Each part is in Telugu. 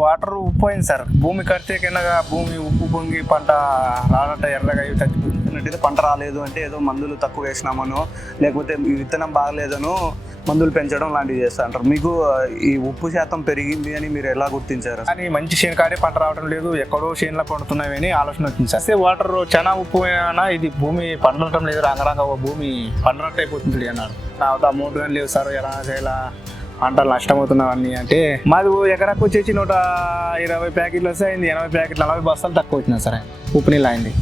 వాటర్ ఉప్పు అయింది సార్. భూమి కడితే కిందగా భూమి ఉప్పు పొంగి పంట రానట్ట ఎర్రగా చచ్చిపోతున్నట్టయితే పంట రాలేదు అంటే ఏదో మందులు తక్కువ వేసినామనో లేకపోతే విత్తనం బాగలేదనో మందులు పెంచడం లాంటివి చేస్తా అంటారు. మీకు ఈ ఉప్పు శాతం పెరిగింది అని మీరు ఎలా గుర్తించారు? కానీ మంచి చేను కాడే పంట రావడం లేదు, ఎక్కడో చేనులో పండుతున్నాయి అని ఆలోచన వచ్చింది సార్. వాటర్ చాలా ఉప్పు అయినా ఇది భూమి పండటం లేదు, రంగరంగ భూమి పండనట్టు అయిపోతుంది అన్నారు. నాకు అమౌంట్ కానీ లేవు సార్, ఎలా చేయాలా పంటలు నష్టమవుతున్నావన్నీ అంటే మాది ఎకరాకు వచ్చేసి 120 ప్యాకెట్లు వస్తే అయింది, 80 ప్యాకెట్లు 40 బస్తాలు తక్కువ వచ్చినాయి సార్ ఉప్పు నీళ్ళు అయింది.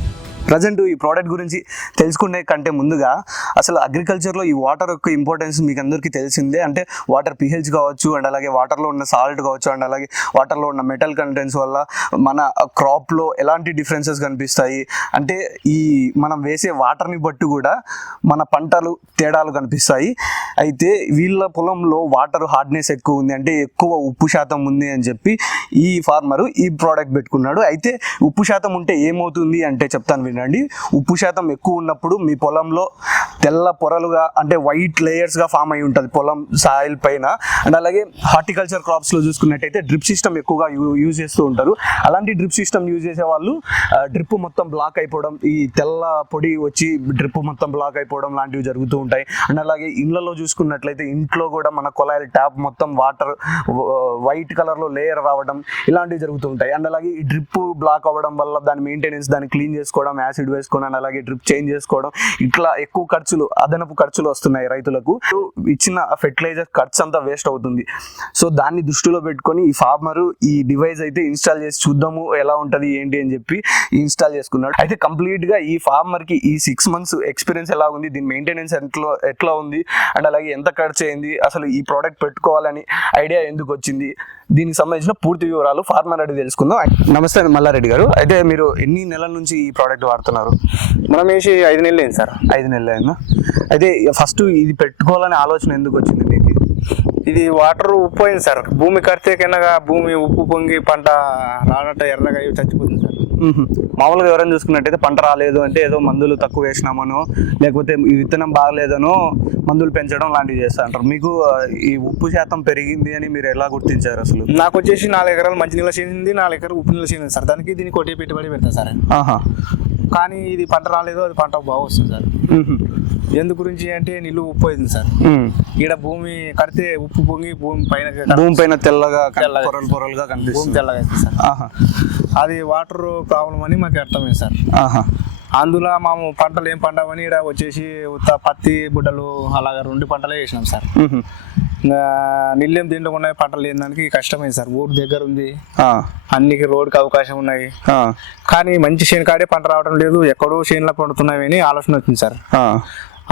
ప్రజెంట్ ఈ ప్రోడక్ట్ గురించి తెలుసుకునే కంటే ముందుగా అసలు అగ్రికల్చర్లో ఈ వాటర్ యొక్క ఇంపార్టెన్స్ మీకు అందరికీ తెలిసిందే. అంటే వాటర్ pH కావచ్చు, అండ్ అలాగే వాటర్లో ఉన్న సాల్ట్ కావచ్చు, అండ్ అలాగే వాటర్లో ఉన్న మెటల్ కంటెంట్స్ వల్ల మన క్రాప్లో ఎలాంటి డిఫరెన్సెస్ కనిపిస్తాయి అంటే ఈ మనం వేసే వాటర్ని బట్టి కూడా మన పంటలు తేడాలు కనిపిస్తాయి. అయితే వీళ్ళ పొలంలో వాటర్ హార్డ్నెస్ ఎక్కువ ఉంది, అంటే ఎక్కువ ఉప్పు శాతం ఉంది అని చెప్పి ఈ ఫార్మరు ఈ ప్రోడక్ట్ పెట్టుకున్నాడు. అయితే ఉప్పు శాతం ఉంటే ఏమవుతుంది అంటే చెప్తాను వినండి. ఉప్పు శాతం ఎక్కువ ఉన్నప్పుడు మీ పొలంలో తెల్ల పొరలుగా అంటే వైట్ లేయర్స్గా ఫామ్ అయి ఉంటుంది పొలం సాయిల్ పైన. అండ్ అలాగే హార్టికల్చర్ క్రాప్స్లో చూసుకున్నట్టయితే డ్రిప్ సిస్టమ్ ఎక్కువగా యూజ్ చేస్తూ ఉంటారు. అలాంటి డ్రిప్ సిస్టమ్ యూజ్ చేసే వాళ్ళు డ్రిప్ మొత్తం బ్లాక్ అయిపోవడం, ఈ తెల్ల పొడి వచ్చి డ్రిప్ మొత్తం బ్లాక్ అయిపోవడం లాంటివి జరుగుతూ ఉంటాయి. అండ్ అలాగే ఇళ్లలో చూసుకున్నట్లయితే ఇంట్లో కూడా మన కొలాయిల ట్యాప్ మొత్తం వాటర్ వైట్ కలర్లో లేయర్ రావడం ఇలాంటివి జరుగుతూ ఉంటాయి. అండ్ అలాగే ఈ డ్రిప్ బ్లాక్ అవ్వడం వల్ల దాని మెయింటెనెన్స్, దాన్ని క్లీన్ చేసుకోవడం, యాసిడ్ వేసుకోవడం, అండ్ అలాగే డ్రిప్ చేంజ్ చేసుకోవడం, ఇట్లా ఎక్కువ ఖర్చులు, అదనపు ఖర్చులు వస్తున్నాయి రైతులకు. ఇచ్చిన ఫెర్టిలైజర్ ఖర్చు అంతా వేస్ట్ అవుతుంది. సో దాన్ని దృష్టిలో పెట్టుకొని ఈ ఫార్మరు ఈ డివైస్ అయితే ఇన్స్టాల్ చేసి చూద్దాము ఎలా ఉంటుంది ఏంటి అని చెప్పి ఇన్స్టాల్ చేసుకున్నాడు. అయితే కంప్లీట్గా ఈ ఫార్మర్కి ఈ 6 months ఎక్స్పీరియన్స్ ఎలా ఉంది, దీని మెయింటెనెన్స్ ఎట్లా ఉంది, అండ్ అలాగే ఎంత ఖర్చు అయింది, అసలు ఈ ప్రోడక్ట్ పెట్టుకోవాలని ఐడియా ఎందుకు వచ్చింది, దీనికి సంబంధించిన పూర్తి వివరాలు ఫార్మర్ అడిగి తెలుసుకుందాం. నమస్తే మల్లారెడ్డి గారు. అయితే మీరు ఎన్ని నెలల నుంచి ఈ ప్రోడక్ట్ వాడుతున్నారు? మనం వేసి 5 నెలలు అయింది సార్. 5 నెలలు అయిందా? అయితే ఫస్ట్ ఇది పెట్టుకోవాలనే ఆలోచన ఎందుకు వచ్చింది మీకు? ఇది వాటర్ ఉప్పు అయింది సార్. భూమి కడితే కిందగా భూమి ఉప్పు పొంగి పంట రానట్ట ఎర్రగా చచ్చిపోతుంది సార్. మామూలుగా ఎవరైనా చూసుకున్నట్టయితే పంట రాలేదు అంటే ఏదో మందులు తక్కువ వేసినామనో లేకపోతే ఈ విత్తనం బాగలేదనో మందులు పెంచడం లాంటివి చేస్తా అంటారు. మీకు ఈ ఉప్పు శాతం పెరిగింది అని మీరు ఎలా గుర్తించారు? అసలు నాకు వచ్చేసి 4 ఎకరాలు మంచి నీళ్ళ చేసింది, 4 ఎకరాలు ఉప్పు నీళ్ళ చేసింది సార్. దానికి దీనికి కొట్టి పెట్టుబడి పెడతా సార్. కానీ ఇది పంట రాలేదు, అది పంట బాగా వస్తుంది సార్. ఎందు గురించి అంటే నీళ్ళు ఉప్పు అయింది సార్. ఈడ భూమి కడితే ఉప్పు పొంగి భూమి పైన తెల్లగా పొరలుగా కనిపిస్తుంది, భూమి తెల్లగా అవుతుంది సార్. అది వాటర్ ప్రాబ్లం అని మాకు అర్థమైంది సార్. అందులో మేము పంటలు ఏం పండవని ఇక్కడ వచ్చేసి పత్తి బుడ్డలు అలాగా 2 పంటలే వేసినాం సార్. ఇంకా నీళ్ళేం దీంట్లో ఉన్నాయి, పంటలు లేదానికి కష్టమైంది సార్. ఊరు దగ్గర ఉంది, అన్నికి రోడ్కి అవకాశం ఉన్నాయి, కానీ మంచి చేను కాడే పంట రావడం లేదు, ఎక్కడో చేనులో పండుతున్నాయి అని ఆలోచన వచ్చింది సార్.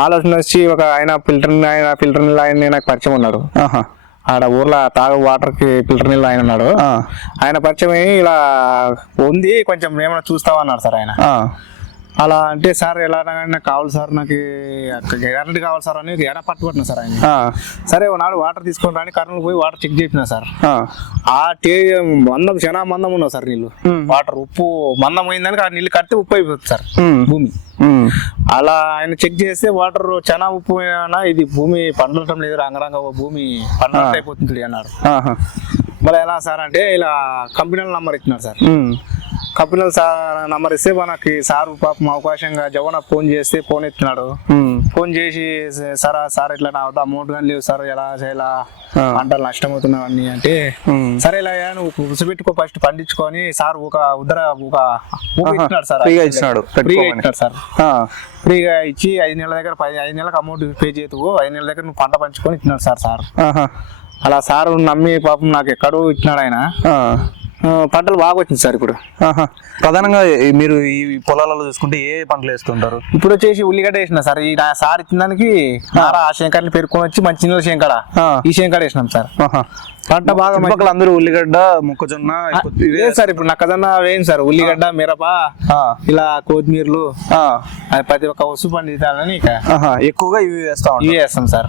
ఆలోచన వచ్చి ఒక ఆయన ఫిల్టర్ నీళ్ళు ఆయన నాకు పరిచయం ఉన్నాడు. ఆడ ఊర్లో వాటర్ కి ఫిల్టర్ నీళ్ళు ఆయన ఉన్నాడు. ఆయన పరిచయం అయ్యి ఇలా ఉంది, కొంచెం ఏమైనా చూస్తావా అన్నారు సార్ ఆయన. అలా అంటే సార్ ఎలా నాకు కావాలి సార్, నాకు గ్యారంటీ కావాలి సార్ అని ఎడ పట్టుబట్టిన సార్ ఆయన. సరే నాడు వాటర్ తీసుకొని రాని కర్నూలు పోయి వాటర్ చెక్ చేసిన సార్. ఆ మందం చాలా మందం ఉన్నావు సార్ నీళ్ళు. వాటర్ ఉప్పు మందం అయిందని ఆ నీళ్ళు కడితే ఉప్పు అయిపోతుంది సార్ భూమి. అలా ఆయన చెక్ చేస్తే వాటర్ చాలా ఉప్పు అయినా ఇది భూమి పండటం లేదు, రంగరంగ భూమి పండటం అయిపోతుంది అన్నారు. మళ్ళీ ఎలా సార్ అంటే ఇలా కంపెనీల నంబర్ ఇచ్చినారు సార్. కంపెనీల నంబర్ ఇస్తే మనకి సార్ పాపం అవకాశంగా జవన ఫోన్ చేస్తే ఫోన్ ఎత్తున్నాడు. ఫోన్ చేసి సార్ ఇట్లా నా అమౌంట్ కానీ లేవు సార్, ఎలా చేయాలా, పంటలు నష్టమవుతున్నావన్నీ అంటే సరే ఇలా నువ్వు కూర్చోబెట్టుకో ఫస్ట్ పండించుకొని సార్ ఒక ఇచ్చినాడు సార్. ఫ్రీగా ఇచ్చినాడు సార్. ఫ్రీగా ఇచ్చి 5 నెలల దగ్గర 5 నెలలకు అమౌంట్ పే చేతువు, 5 నెలల దగ్గర నువ్వు పంట పంచుకొని ఇచ్చినాడు సార్. అలా సార్ నమ్మి పాపం నాకు ఎక్కడో ఇచ్చినాడు ఆయన. పంటలు బాగా వచ్చింది సార్. ఇప్పుడు ప్రధానంగా మీరు ఈ పొలాలలో చూసుకుంటే ఏ పంటలు వేస్తుంటారు? ఇప్పుడు వచ్చేసి ఉల్లిగడ్డ వేసిన సార్. ఈ సార్ ఇచ్చిన దానికి ఆ శంకర్ని పేర్కొని వచ్చి మంచి నీళ్ళ శంకర ఈ శంకర వేసినాం సార్. పంట బాగా అందరూ ఉల్లిగడ్డ మొక్కజొన్న సార్. ఇప్పుడు నక్కజొన్న వేయండి సార్. ఉల్లిగడ్డ మిరప ఇలా కొత్తిమీరలు ప్రతి ఒక్క వస్తువు పండిస్తానని ఎక్కువగా ఇవి వేస్తాం సార్.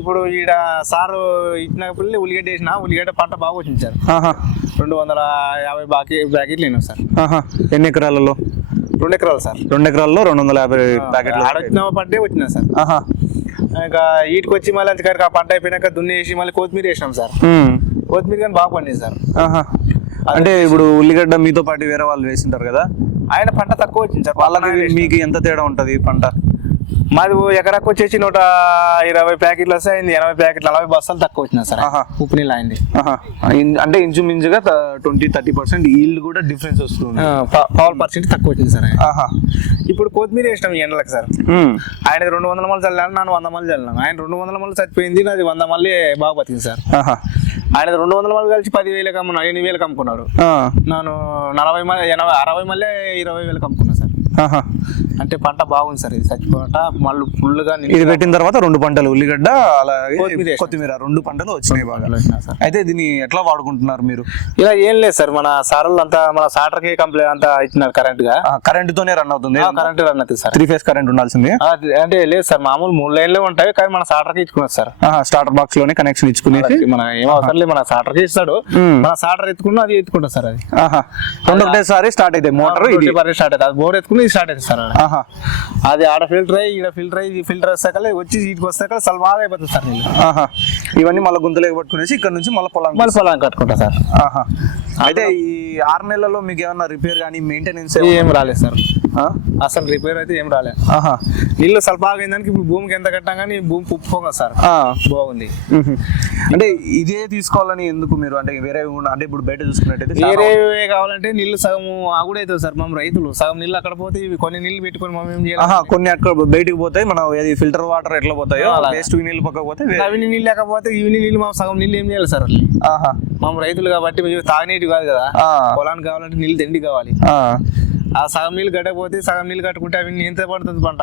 ఇప్పుడు ఈడ సారు ఇచ్చినప్పుడు ఉల్లిగడ్డ వేసిన ఉల్లిగడ్డ పంట బాగా వచ్చింది సార్. 250 ప్యాకెట్లు అయినా సార్. ఎన్ని ఎకరాలలో? 2 ఎకరాలు సార్. 2 ఎకరాల్లో 250 ప్యాకెట్లు ఆడొచ్చిన పంటే వచ్చినా సార్. ఇంకా వీటికి వచ్చి మళ్ళీ అంతకారికి ఆ పంట అయిపోయినాక దున్నేసి మళ్ళీ కొత్తిమీర వేసినాం సార్. కొత్తిమీర కానీ బాగా పండింది సార్. అంటే ఇప్పుడు ఉల్లిగడ్డ మీతో పాటు వేరే వాళ్ళు వేసింటారు కదా, ఆయన పంట తక్కువ వచ్చింది సార్. వాళ్ళకి మీకు ఎంత తేడా ఉంటుంది పంట? మాది ఎకరాకు వచ్చేసి 120 ప్యాకెట్లు వస్తే అయింది 80 ప్యాకెట్లు 40 బస్తాలు తక్కువ వచ్చినాయి సార్. ఉప్పు నీళ్ళు అయింది. అంటే ఇంచుమించుగా 20-30% ఈల్డ్ కూడా డిఫరెన్స్ వస్తుంది. 4% తక్కువ వచ్చింది సార్. ఇప్పుడు కొత్తిమీర వేసినాం ఈ ఎండలకు సార్. ఆయన 200 మళ్ళీ చల్లాను, నన్ను 100 మళ్ళీ చల్లాను. ఆయన 200 మళ్ళీ చచ్చిపోయింది, నాది 100 మళ్ళీ బాగా బతికింది సార్. ఆయన 200 మళ్ళీ కలిసి 10,000 అమ్మున్నాడు, 8,000 అమ్ముకున్నాడు. నేను 40 మళ్ళీ 80 60 మళ్ళీ 20,000 అమ్ముకున్నా సార్. అంటే పంట బాగుంది సార్. ఇది చచ్చిపోట మళ్ళీ ఫుల్గా ఇది పెట్టిన తర్వాత 2 పంటలు ఉల్లిగడ్డ అలాగే కొత్తిమీర 2 పంటలు వచ్చినాయి బాగా. అయితే దీన్ని ఎట్లా వాడుకుంటున్నారు మీరు? ఇలా ఏం లేదు సార్, మన సార్లు అంతా మన సాటర్కి కంప్లీట్ అంతా ఇచ్చినారు కరెంట్ గా. కరెంట్ తోనే రన్ అవుతుంది? కరెంట్ రన్ అవుతుంది సార్. 3 ఫేజ్ కరెంట్ ఉండాల్సింది అంటే లేదు సార్, మామూలు 3 లైన్లే ఉంటాయి కానీ మన సాటర్కి ఇచ్చుకున్నారు సార్. స్టార్టర్ బాక్స్ లోనే కనెక్షన్ ఇచ్చుకునేసి మన ఏం అవసరం లేదు, మన సాటర్కి ఇస్తాడు. మన సాటర్ ఎత్తుకున్నా అది ఎత్తుకుంటా సార్. అది 2 ఒకటేసారి స్టార్ట్ అయితే మోటార్ స్టార్ట్ అవుతుంది. బోర్ ఎత్తుకుని స్టార్ట్ అవుతుంది సార్. అది ఆడ ఫిల్టర్ అయ్యి ఈడ ఫిల్టర్ అయ్యి ఫిల్టర్ వస్తాక వచ్చి వీటికి వస్తాక చాలా బాగా అయిపోతుంది సార్. ఇవన్నీ మళ్ళీ గుంతలేక పట్టుకునేసి ఇక్కడ నుంచి మళ్ళీ పొలం కట్టుకుంటా సార్. అయితే ఈ 6 నెలల్లో మీకు ఏమన్నా రిపేర్ కానీ మెయింటెనెన్స్ ఏం రాలేదు సార్. అసలు రిపేర్ అయితే ఏం రాలేదు. నీళ్ళు సల్పాగా అయిందానికి ఇప్పుడు భూమికి ఎంత కట్టాం కానీ భూమి ఉప్పుకోగా సార్ బాగుంది. అంటే ఇదే తీసుకోవాలని ఎందుకు మీరు అంటే వేరే అంటే ఇప్పుడు బయట చూసుకున్నట్టయితే వేరే కావాలంటే నీళ్ళు సగం ఆగుడు అవుతుంది సార్. మేము రైతులు సగం నీళ్ళు అక్కడ పోతే ఇవి కొన్ని నీళ్ళు పెట్టుకొని మనం ఏం చేయాలి, కొన్ని అక్కడ బయటకు పోతాయి. మనం ఫిల్టర్ వాటర్ ఎట్లా పోతాయో వేస్ట్ నీళ్ళు పక్కపోతే అవి నీళ్ళు లేకపోతే ఇవి నీళ్ళు మనం సగం నీళ్ళు ఏం చేయాలి సార్? మనం రైతులు కాబట్టి తాగనీటి కాదు కదా, పొలానికి కావాలంటే నీళ్ళు తిండి కావాలి. ఆ సగం నీళ్ళు కట్టకపోతే సగం నీళ్ళు కట్టుకుంటే అవి ఎంత పడుతుంది పంట?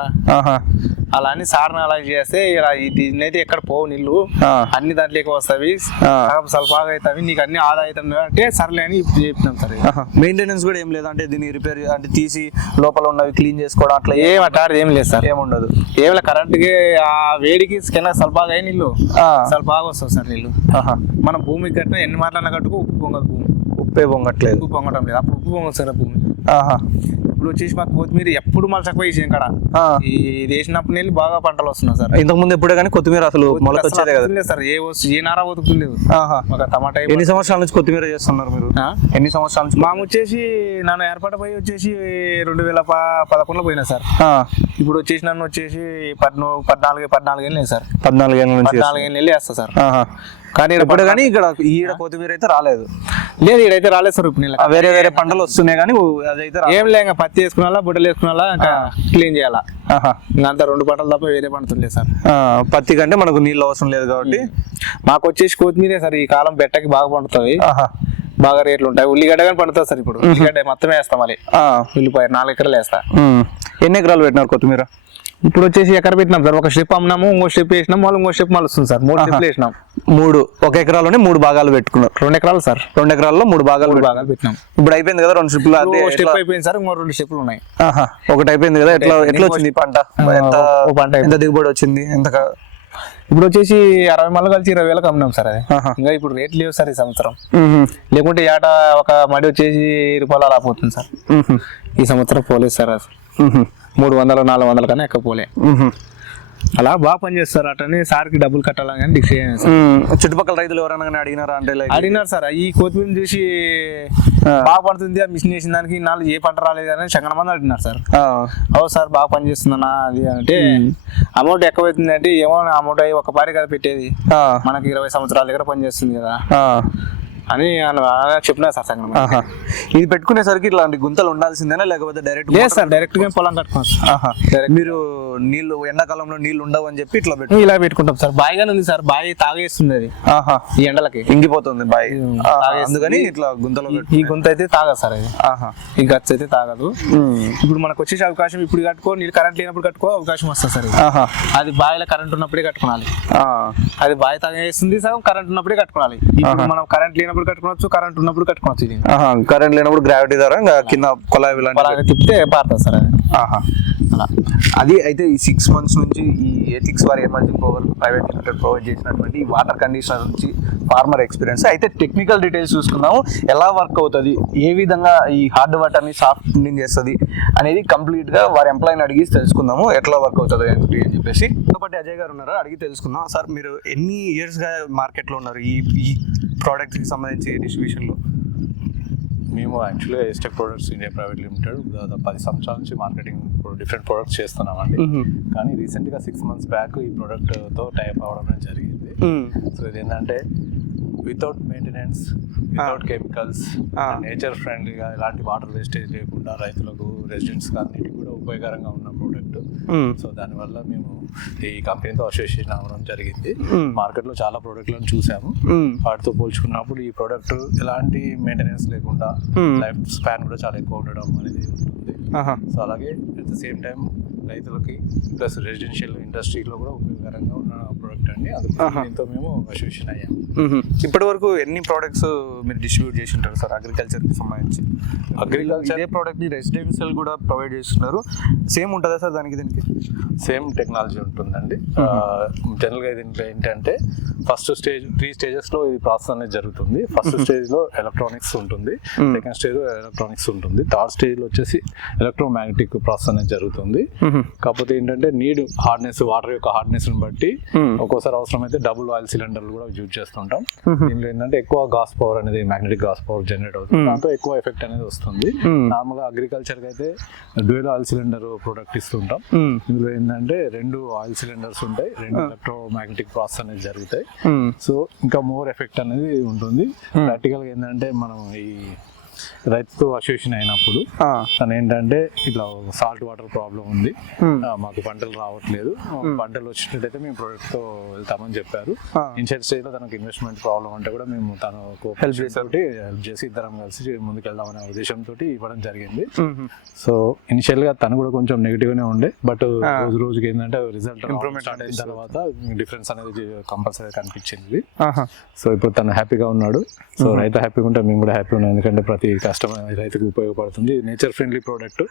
అలా అని సార్ని అలా చేస్తే దీన్నైతే ఎక్కడ పోవు నీళ్ళు, అన్ని దాంట్లోకి వస్తాయి, సల్పాగా అవుతాయి, నీకు అన్ని ఆదా అవుతుంది అంటే సర్లే అని ఇప్పుడు చెప్పినాం సార్. మెయింటెనెన్స్ కూడా ఏం లేదు అంటే దీన్ని రిపేర్ అంటే తీసి లోపల ఉన్నవి క్లీన్ చేసుకోవడం అట్లా ఏం అట్టాడు ఏం లేదు సార్. ఏముండదు, ఏం లేదు. కరెంట్కి ఆ వేడికి కింద సల్పాగా అయ్యి నీళ్ళు సల్పాగా వస్తుంది సార్ నీళ్ళు. మనం భూమికి కట్టిన ఎన్ని మాటలన్నా కట్టుకో ఉప్పు పొంగదు భూమి. ఉప్పే పొంగట్లేదు, ఉప్పు పొంగటం లేదు. అప్పుడు ఉప్పు పొంగదు సార్ భూమి. ఇప్పుడు వచ్చేసి మాకు కొత్తిమీర ఎప్పుడు మళ్ళీ తక్కువ వేసాం కాడ ఇది వేసినప్పుడు నీళ్ళు బాగా పంటలు వస్తున్నాయి సార్. ఇంతకు ముందు ఎప్పుడే కానీ కొత్తిమీర అసలు మొలక వచ్చేదే కదా సార్. ఏ నారా బతుకులేదు. ఒక టమాటా. ఎన్ని సంవత్సరాల నుంచి కొత్తిమీర చేస్తున్నారు మీరు? ఎన్ని సంవత్సరాల నుంచి? మాము వచ్చేసి నన్ను ఏర్పాటు పోయి వచ్చేసి 2011లో పోయినా సార్. ఇప్పుడు వచ్చేసి నన్ను వచ్చేసి 14 ఏళ్ళు సార్. 14 ఏళ్ళ నుంచి 14 ఏళ్ళు వేస్తా సార్. కానీ ఇప్పుడు కానీ ఇక్కడ ఈడ కొత్తిమీర అయితే రాలేదు. లేదు ఈడైతే రాలేదు సార్. ఇప్పుడు వేరే వేరే పంటలు వస్తున్నాయి కానీ అదైతే ఏం లేదు. పత్తి వేసుకున్నా బుట్టలు వేసుకున్నా ఇంకా క్లీన్ చేయాలా. ఇంకా 2 పంటలు తప్ప వేరే పంటలు లేదు సార్. పత్తి కంటే మనకు నీళ్ళు అవసరం లేదు కాబట్టి మాకు వచ్చేసి కొత్తిమీరే సార్. ఈ కాలం బెట్టకి బాగా పండుతుంది, బాగా రేట్లు ఉంటాయి. ఉల్లిగడ్డ కానీ పండుతుంది సార్. ఇప్పుడు ఉల్లిగడ్డ మొత్తం వేస్తాం, మళ్ళీ ఉల్లిపాయ 4 ఎకరాలు వేస్తా. ఎన్ని ఎకరాలు పెట్టినారు కొత్తిమీర? ఇప్పుడు వచ్చేసి ఎకర పెట్టినాం సార్. ఒక స్టెప్ అమ్మినాము, ఇంకో స్టెప్ వేసినాం, మళ్ళీ ఇంకో స్టెప్ మళ్ళీ వస్తుంది సార్. 3 స్టెప్లు వేసినాం. 3 ఒక ఎకరాలోనే 3 భాగాలు పెట్టుకున్నారు. 2 ఎకరాలు సార్. 2 ఎకరాల్లో 3 భాగాలు పెట్టినాం. ఇప్పుడు అయిపోయింది కదా 2 స్టెప్లు. స్టెప్ అయిపోయింది సార్, ఇంకో 2 స్టెప్లు ఉన్నాయి. ఒకటి అయిపోయింది కదా. ఎట్లా వచ్చింది పంట? ఎంత దిగుబడి వచ్చింది? ఎంత? ఇప్పుడు వచ్చేసి 60 మళ్ళీ కలిసి 20,000 అమ్మినాం సార్. అది ఇంకా ఇప్పుడు రేట్లు లేవు సార్ ఈ సంవత్సరం. లేకుంటే ఏట ఒక మడి వచ్చేసి రూపాయలు అలా పోతుంది సార్. ఈ సంవత్సరం పోలేదు సార్. అది 300-400 కన్నా ఎక్కువ పోలే. అలా బాగా పనిచేస్తారు. అటని సార్కి డబ్బులు కట్టాలని కానీ డిసైడ్ అయ్యాను సార్. చుట్టుపక్కల రైతులు ఎవరైనా అడిగినారా? అంటే అడిగినారు సార్. ఈ కొత్తిమీర చూసి బాగా పడుతుంది, ఆ మిషన్ వేసిన దానికి నాలుగు ఏ పంట రాలేదు అని చాలా మంది అడిగినారు సార్. అవు సార్ బాగా పనిచేస్తుందన్నా అది అంటే అమౌంట్ ఎక్కువ అవుతుంది అంటే ఏమో అమౌంట్ అయ్యి ఒక పారి కదా పెట్టేది, మనకి 20 సంవత్సరాల దగ్గర పనిచేస్తుంది కదా అని చెప్పినా సార్. సంగం ఇది పెట్టుకునేసరికి ఇట్లాంటి గుంతలు ఉండాల్సిందేనా లేకపోతే డైరెక్ట్? లేదు సార్, డైరెక్ట్ గా పొలం కట్టుకోవచ్చు. మీరు నీళ్లు ఎండాకాలంలో నీళ్లు ఉండవు అని చెప్పి ఇలా పెట్టుకుంటాం సార్. బాయిగానే ఉంది సార్, బాయి తాగేస్తుంది అది. ఈ ఎండలకి ఇంగిపోతుంది బాయి, అందుకని ఇట్లా గుంతలు. ఈ గుంత అయితే తాగదు సార్ అది. ఈ గచ్చు అయితే తాగదు. ఇప్పుడు మనకు వచ్చేసి అవకాశం ఇప్పుడు కట్టుకో, నీళ్ళు కరెంట్ లేనప్పుడు కట్టుకో అవకాశం వస్తుంది సార్. అది బాయిలో కరెంట్ ఉన్నప్పుడే కట్టుకోవాలి. అది బాయి తాగేస్తుంది సగం, కరెంట్ ఉన్నప్పుడే కట్టుకోవాలి. ఇప్పుడు మనం కరెంట్ లేనప్పుడు కట్టుకోవచ్చు, కరెంట్ ఉన్నప్పుడు కట్టుకోవచ్చు. కరెంట్ లేనప్పుడు గ్రావిటీ ద్వారా కింద కొలాయి తిప్పితే పారుతుంది సార్. అలా అది అయితే ఈ 6 months నుంచి ఈ ఎథిక్స్ వారి emerging power private limited provide చేసినటువంటి ఈ వాటర్ కండిషనర్ నుంచి ఫార్మర్ ఎక్స్పీరియన్స్ అయితే టెక్నికల్ డీటెయిల్స్ చూసుకుందాము. ఎలా వర్క్ అవుతుంది, ఏ విధంగా ఈ హార్డ్ వాటర్ని సాఫ్ట్ క్లీన్ చేస్తుంది అనేది కంప్లీట్గా వారి ఎంప్లాయీని అడిగి తెలుసుకుందాము ఎట్లా వర్క్ అవుతుంది అని చెప్పేసి. కాబట్టి అజయ్ గారు ఉన్నారు, అడిగి తెలుసుకుందాం. సార్ మీరు ఎన్ని ఇయర్స్గా మార్కెట్లో ఉన్నారు? ఈ ప్రోడక్ట్కి సంబంధించి డిస్ట్రిబ్యూషన్లో? మేము యాక్చువల్గా ఏస్టెక్ ప్రొడక్ట్స్ ఇండియా ప్రైవేట్ లిమిటెడ్ దాదాపు 10 సంవత్సరాల నుంచి మార్కెటింగ్ డిఫరెంట్ ప్రొడక్ట్స్ చేస్తున్నామండి. కానీ రీసెంట్గా 6 months బ్యాక్ ఈ ప్రోడక్ట్తో టైప్ అవ్వడం జరిగింది. సో ఇది ఏంటంటే without maintenance, without chemicals, nature ఫ్రెండ్లీగా, ఎలాంటి వాటర్ వేస్టేజ్ లేకుండా రైతులకు, రెసిడెంట్స్కి అన్నిటికీ కూడా ఉపయోగకరంగా ఉన్న ప్రోడక్ట్. సో దానివల్ల మేము ఈ కంపెనీతో అసోసియేషన్ అవ్వడం జరిగింది. మార్కెట్లో చాలా ప్రోడక్ట్లను చూసాము, వాటితో పోల్చుకున్నప్పుడు ఈ ప్రోడక్ట్ ఎలాంటి మెయింటెనెన్స్ లేకుండా లైఫ్ స్పాన్ కూడా చాలా ఎక్కువ ఉండడం అనేది ఉంటుంది. సో అలాగే అట్ ద సేమ్ టైం రైతులకి ప్లస్ రెసిడెన్షియల్ ఇండస్ట్రీలో కూడా ఉపయోగకరంగా ఉన్న ప్రోడక్ట్ అండి. దీంతో మేము అసోసియేషన్ అయ్యాము. ఇప్పటి వరకు ఎన్ని ప్రోడక్ట్స్ మీరు డిస్ట్రిబ్యూట్ చేసి ఉంటారు సార్ అగ్రికల్చర్కి సంబంధించి? ఇదే ప్రోడక్ట్ని రెసిడెన్షియల్ కూడా ప్రొవైడ్ చేస్తున్నారు, సేమ్ ఉంటుందా సార్ దానికి దీనికి? సేమ్ టెక్నాలజీ ఉంటుందండి. జనరల్గా దీంట్లో ఏంటంటే ఫస్ట్ స్టేజ్ 3 stagesలో ఈ ప్రాసెస్ అనేది జరుగుతుంది. ఫస్ట్ స్టేజ్లో ఎలక్ట్రానిక్స్ ఉంటుంది, సెకండ్ స్టేజ్లో ఎలక్ట్రానిక్స్ ఉంటుంది, థర్డ్ స్టేజ్లో వచ్చేసి ఎలక్ట్రోమాగ్నెటిక్ ప్రాసెస్ అనేది జరుగుతుంది. కాకపోతే ఏంటంటే నీడ్ హార్డ్నెస్, వాటర్ యొక్క హార్డ్నెస్ని బట్టి ఒక్కోసారి అవసరమైతే డబుల్ ఆయిల్ సిలిండర్లు కూడా యూజ్ చేస్తుంటాం. దీనిలో ఏంటంటే ఎక్కువ గాస్ పవర్ అనేది, మ్యాగ్నెటిక్ గాస్ పవర్ జనరేట్ అవుతుంది, దాంతో ఎక్కువ ఎఫెక్ట్ అనేది వస్తుంది. నార్మల్గా అగ్రికల్చర్కి అయితే డ్యూయల్ ఆయిల్ సిలిండర్ ప్రోడక్ట్ ఇస్తుంటాం. ఇందులో ఏంటంటే 2 ఆయిల్ సిలిండర్స్ ఉంటాయి, 2 ఎలక్ట్రోమాగ్నెటిక్ ప్రాసెస్ అనేది జరుగుతాయి. సో ఇంకా మోర్ ఎఫెక్ట్ అనేది ఉంటుంది. ప్రాక్టికల్గా ఏంటంటే మనం ఈ రైతుతో అసోసియేషన్ అయినప్పుడు తను ఏంటంటే ఇట్లా సాల్ట్ వాటర్ ప్రాబ్లం ఉంది, మాకు పంటలు రావట్లేదు, పంటలు వచ్చినట్టయితే మేము ప్రోడక్ట్ తో వెళ్తామని చెప్పారు. ఇనిషియల్ స్టేజ్ లో తనకు ఇన్వెస్ట్మెంట్ ప్రాబ్లం అంటే కూడా మేము తనకు హెల్ప్ చేసి ఇద్దరం కలిసి ముందుకు వెళ్దామనే ఉద్దేశంతో ఇవ్వడం జరిగింది. సో ఇనిషియల్ గా తను కూడా కొంచెం నెగిటివ్ గానే ఉండే, బట్ రోజు రోజుకి ఏంటంటే రిజల్ట్ ఇంప్రూవ్మెంట్ అయిన తర్వాత డిఫరెన్స్ అనేది కంపల్సరీ కనిపించింది. సో ఇప్పుడు తను హ్యాపీగా ఉన్నాడు. సో రైతు హ్యాపీగా ఉంటే మేము కూడా హ్యాపీ ఉన్నాం, ఎందుకంటే ప్రతి కస్టమర్ రైతుకు ఉపయోగపడుతుంది. నేచర్ ఫ్రెండ్లీ ప్రోడక్ట్,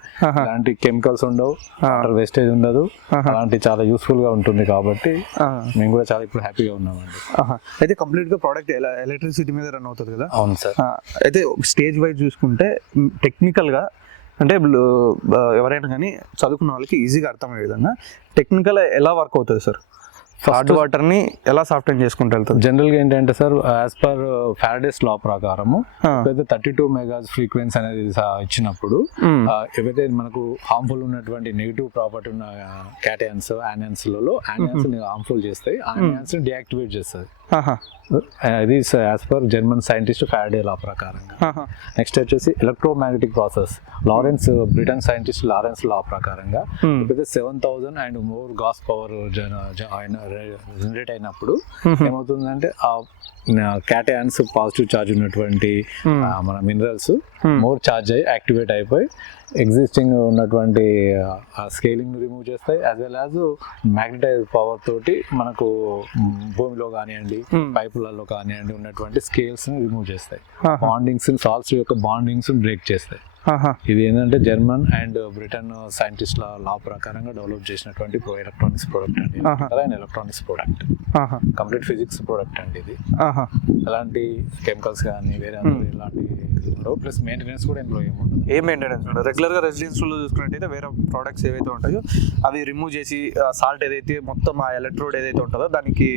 అలాంటి కెమికల్స్ ఉండవు, వాటర్ వేస్టేజ్ ఉండదు, అలాంటి చాలా యూస్ఫుల్ గా ఉంటుంది. కాబట్టి మేము కూడా చాలా ఇప్పుడు హ్యాపీగా ఉన్నామండి. అయితే కంప్లీట్ గా ప్రోడక్ట్ ఎలక్ట్రిసిటీ మీద రన్ అవుతుంది కదా? అవును సార్. అయితే స్టేజ్ వైజ్ చూసుకుంటే టెక్నికల్ గా అంటే ఎవరైనా కానీ చదువుకున్న వాళ్ళకి ఈజీగా అర్థమయ్యే విధంగా టెక్నికల్ ఎలా వర్క్ అవుతుంది సార్? హార్డ్ వాటర్ ని ఎలా సాఫ్ట్ చేసుకుంటూ వెళ్తారు? జనరల్ గా ఏంటంటే సార్, యాజ్ పర్ ఫారడేస్ లా ప్రకారము ఏదైతే 32 మెగాస్ ఫ్రీక్వెన్సీ అనేది ఇచ్చినప్పుడు ఏవైతే మనకు హార్మ్ఫుల్ ఉన్నటువంటి నెగిటివ్ ప్రాపర్టీ ఉన్న క్యాటయాన్స్, యానియన్స్ లలో యానియన్స్ హార్మ్ఫుల్ చేస్తాయి, యానియన్స్ డియాక్టివేట్ చేస్తుంది. ఇది as per German scientist Faraday law ప్రకారంగా. నెక్స్ట్ వచ్చేసి electromagnetic process, Britain scientist Lawrence law ప్రకారంగా 7,000 and more gauss power generate అయినప్పుడు ఏమవుతుందంటే ఆ క్యాటయాన్స్ పాజిటివ్ ఛార్జ్ ఉన్నటువంటి మన మినరల్స్ మోర్ ఛార్జ్ అయ్యి యాక్టివేట్ అయిపోయి ఎగ్జిస్టింగ్ ఉన్నటువంటి స్కేలింగ్ రిమూవ్ చేస్తాయి, as well as magnetize power తోటి మనకు భూమిలో కానివ్వండి, పైపులలో కానివ్వండి ఉన్నటువంటి స్కేల్స్ ని రిమూవ్ చేస్తాయి, బాండింగ్స్, సాల్ట్స్ యొక్క బాండింగ్స్ బ్రేక్ చేస్తాయి. ఇది ఏంటంటే జర్మన్ అండ్ బ్రిటన్ సైంటిస్ట్ల లా ప్రకారంగా డెవలప్ చేసినటువంటి ఎలక్ట్రానిక్స్ ప్రోడక్ట్ అండి. Electronics product, complete physics product అండి ఇది. ఎలాంటి కెమికల్స్ కానీ వేరే ఇలాంటి ప్లస్ మెయింటెనెన్స్ కూడా ఇందులో ఏముండదు. ఏ మెయింటెనెన్స్ ఉండదు. రెగ్యులర్ గా రెసిడెన్షియల్ చూసుకున్నట్టయితే వేరే ప్రోడక్ట్స్ ఏవైతే ఉంటాయో అవి రిమూవ్ చేసి సాల్ట్ ఏదైతే మొత్తం ఆ ఎలక్ట్రోడ్ ఏదైతే ఉంటుందో దానికి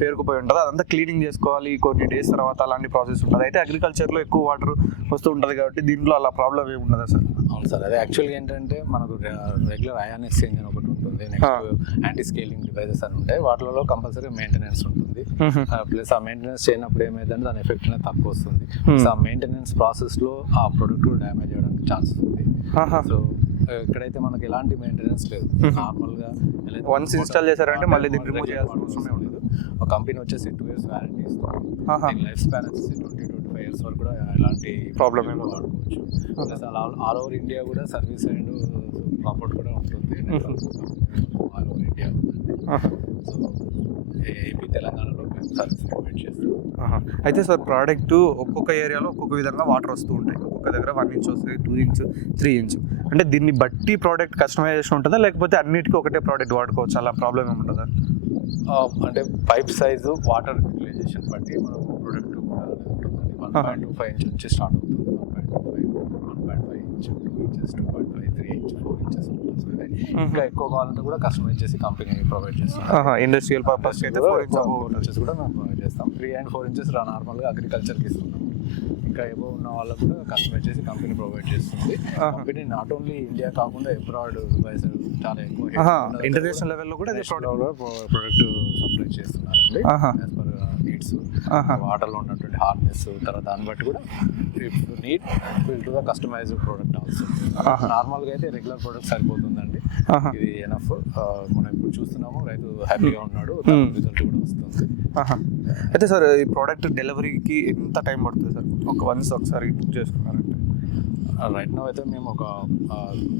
పేరుకుపోయి ఉంటుందో అదంతా క్లీనింగ్ చేసుకోవాలి కొన్ని డేస్ తర్వాత, అలాంటి ప్రాసెస్ ఉంటుంది. అయితే అగ్రికల్చర్ లో ఎక్కువ వాటర్ వస్తూ ఉంటుంది కాబట్టి దీంట్లో అలా ప్రాబ్లం ఏమి ఉండదా సార్? అవును సార్. అదే యాక్చువల్గా ఏంటంటే మనకు రెగ్యులర్ అయాన్ ఎక్స్చేంజ్ అని ఒకటి ఉంటుంది, నెక్స్ట్ యాంటీ స్కేలింగ్ డివైజెస్ అని ఉంటాయి, వాటిలో కంపల్సరీ మెయింటెనెన్స్ ఉంటుంది. ప్లస్ ఆ మెయింటెనెన్స్ చేయనప్పుడు ఏమైందంటే దాని ఎఫెక్ట్ అనేది తక్కువ వస్తుంది. సో ఆ మెయింటెనెన్స్ ప్రాసెస్ లో ఆ ప్రొడక్ట్ డ్యామేజ్ అవ్వడానికి ఛాన్సెస్ ఉంది. సో ఇక్కడైతే మనకి ఎలాంటి మెయింటెనెన్స్ లేదు, నార్మల్ గా వన్స్ ఇన్స్టాల్ చేశారంటే మళ్ళీ దీన్ని రిమూవ్ చేయాల్సిన అవసరమే ఉండదు. ఒక కంపెనీ వచ్చేసి 2 years వారంటీ ఇస్తుంది, లైఫ్ స్పాన్ వచ్చేసి 20-25 years వరకు కూడా ఎలాంటి ప్రాబ్లమ్ ఏమో వాడుకోవచ్చు. ప్లస్ ఆల్ ఓవర్ ఇండియా కూడా సర్వీస్ అండ్ సపోర్ట్ కూడా ఉంటుంది, all over India. So AP తెలంగాణలో మేము సర్వీస్ ప్రొవైడ్ చేస్తాం. అయితే సార్ ప్రోడక్ట్ ఒక్కొక్క ఏరియాలో ఒక్కొక్క విధంగా వాటర్ వస్తూ ఉంటాయి, ఒక్కొక్క దగ్గర 1 inch వస్తాయి, 2 inch, 3 inch. అంటే దీన్ని బట్టి ప్రోడక్ట్ కస్టమైజేషన్ ఉంటుందా, లేకపోతే అన్నిటికీ ఒకటే ప్రోడక్ట్ వాడుకోవచ్చు, అలా ప్రాబ్లం ఏముంటుందా? అంటే పైప్ సైజు, వాటర్ యూటిలైజేషన్ బట్టి మనం ప్రొడక్ట్ కూడా ఉంటుంది. 1.25 inch నుంచి స్టార్ట్ అవుతుంది, 1.5 inch, 2 inches, 2.5, 3 inch, 4 inches. ఇంకా ఎక్కువ కావాలంటే కూడా కస్టమైజ్ చేసి కంపెనీ ప్రొవైడ్ చేస్తాం. ఇండస్ట్రియల్ పర్పస్ అయితే 4 inches కూడా మేము ప్రొవైడ్ చేస్తాం. చేస్తాం. 3 and 4 inches నార్మల్గా అగ్రికల్చర్కి ఇస్తున్నాం. ఇంకా ఏవో ఉన్న వాళ్ళకు కూడా కస్టమైజ్ చేసి కంపెనీ ప్రొవైడ్ చేస్తుంది. కంపెనీ నాట్ ఓన్లీ ఇండియా కాకుండా అబ్రాడ్ చాలా ఎక్కువ ఇంటర్నేషనల్ లెవెల్లో కూడా ప్రొడక్ట్ సప్లై చేస్తున్నారండి. యాజ్ పర్ నీడ్స్, వాటర్లో ఉన్నటువంటి హార్డ్నెస్, తర్వాత దాన్ని బట్టి కూడా if need will do the customized product also. నార్మల్గా అయితే రెగ్యులర్ ప్రోడక్ట్ సరిపోతుందండి, ఇది ఎనఫ్. మనం ఇప్పుడు చూస్తున్నాము, రైతు హ్యాపీగా ఉన్నాడు, రిజల్ట్ కూడా వస్తుంది. అయితే సార్ ఈ ప్రోడక్ట్ డెలివరీకి ఎంత టైం పడుతుంది సార్ వన్స్ ఒకసారి బుక్ చేసుకున్నారంటే? రైట్ నౌ అయితే మేము ఒక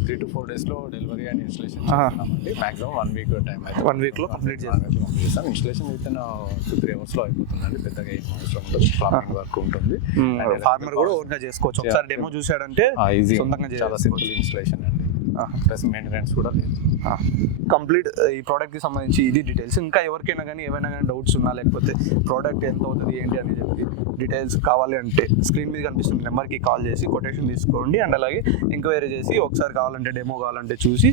3 to 4 days delivery and installation చేస్తున్నామండి. మాక్సిమం 1 week టైం అయితే 1 week కంప్లీట్ చేస్తాం. ఇన్స్టలేషన్ విత్ 2-3 hours అయిపోతుందండి. పెద్దగా ఏం అవసరం ఉండదు, ప్లంబింగ్ వర్క్ ఉంటుంది. ఫార్మర్ కూడా ఓన్గా చేసుకోవచ్చు. ఒకసారి డెమో చూసాడంటే ఈజీ, సొంతంగా చాలా సింపుల్ ఇన్స్టలేషన్ అండి. ప్లస్ మెయింటెనెన్స్ కూడా లేదు. కంప్లీట్ ఈ ప్రోడక్ట్కి సంబంధించి ఇది డీటెయిల్స్. ఇంకా ఎవరికైనా కానీ ఏమైనా కానీ డౌట్స్ ఉన్నా, లేకపోతే ప్రోడక్ట్ ఎంత అవుతుంది ఏంటి అని చెప్పి డీటెయిల్స్ కావాలి అంటే స్క్రీన్ మీద కనిపిస్తున్న నెంబర్కి కాల్ చేసి కొటేషన్ తీసుకోండి. అండ్ అలాగే ఎంక్వైరీ చేసి ఒకసారి కావాలంటే డెమో కావాలంటే చూసి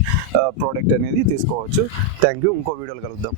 ప్రోడక్ట్ అనేది తీసుకోవచ్చు. Thank you. ఇంకో వీడియోలో కలుద్దాం.